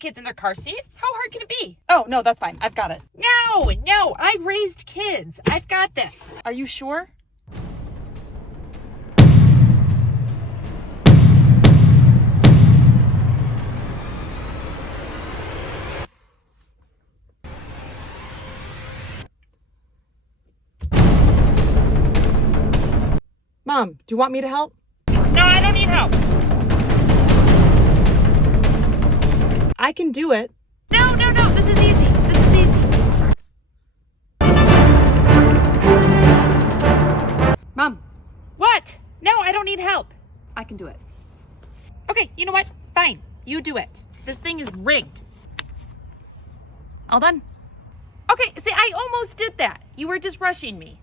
kids in their car seat. How hard can it be? Oh, no, that's fine. I've got it. No, I raised kids. I've got this. Are you sure? Mom, do you want me to help? No, I don't need help. I can do it. No, this is easy. Mom, What? No, I don't need help. I can do it. Okay, you know what? Fine, you do it. This thing is rigged. All done? Okay, see, I almost did that. You were just rushing me.